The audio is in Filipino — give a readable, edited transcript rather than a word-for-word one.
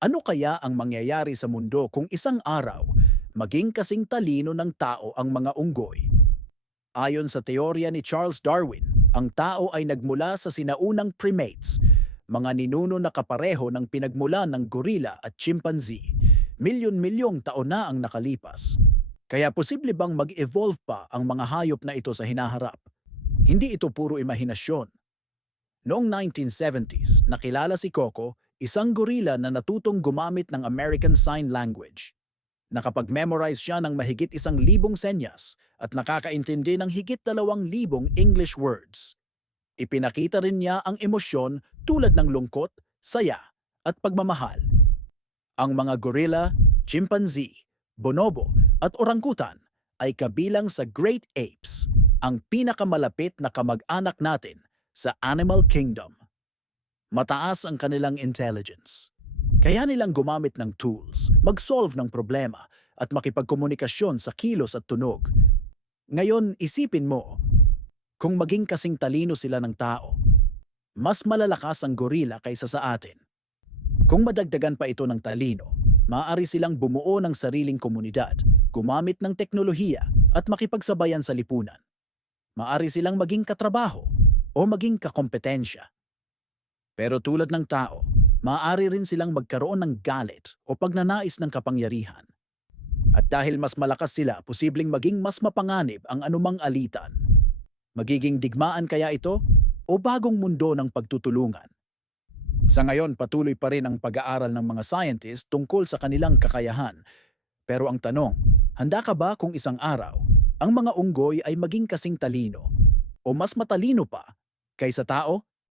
Ano kaya ang mangyayari sa mundo kung isang araw maging kasing talino ng tao ang mga unggoy? Ayon sa teorya ni Charles Darwin, ang tao ay nagmula sa sinaunang primates, mga ninuno na kapareho ng pinagmulan ng gorilla at chimpanzee. Milyon-milyong taon na ang nakalipas. Kaya posible bang mag-evolve pa ang mga hayop na ito sa hinaharap? Hindi ito puro imahinasyon. Noong 1970s, nakilala si Coco, isang gorilla na natutong gumamit ng American Sign Language. Nakapag-memorize siya ng mahigit 1,000 senyas at nakakaintindi ng higit 2,000 English words. Ipinakita rin niya ang emosyon tulad ng lungkot, saya, at pagmamahal. Ang mga gorilla, chimpanzee, bonobo at orangutan ay kabilang sa great apes, ang pinakamalapit na kamag-anak natin sa animal kingdom. Mataas ang kanilang intelligence. Kaya nilang gumamit ng tools, mag-solve ng problema at makipagkomunikasyon sa kilos at tunog. Ngayon, isipin mo, kung maging kasing talino sila ng tao, mas malalakas ang gorilla kaysa sa atin. Kung madagdagan pa ito ng talino, maaari silang bumuo ng sariling komunidad, gumamit ng teknolohiya at makipagsabayan sa lipunan. Maaari silang maging katrabaho o maging kakompetensya. Pero tulad ng tao, maaari rin silang magkaroon ng galit o pagnanais ng kapangyarihan. At dahil mas malakas sila, posibleng maging mas mapanganib ang anumang alitan. Magiging digmaan kaya ito o bagong mundo ng pagtutulungan? Sa ngayon, patuloy pa rin ang pag-aaral ng mga scientists tungkol sa kanilang kakayahan. Pero ang tanong, handa ka ba kung isang araw, ang mga unggoy ay maging kasing talino o mas matalino pa kaysa tao?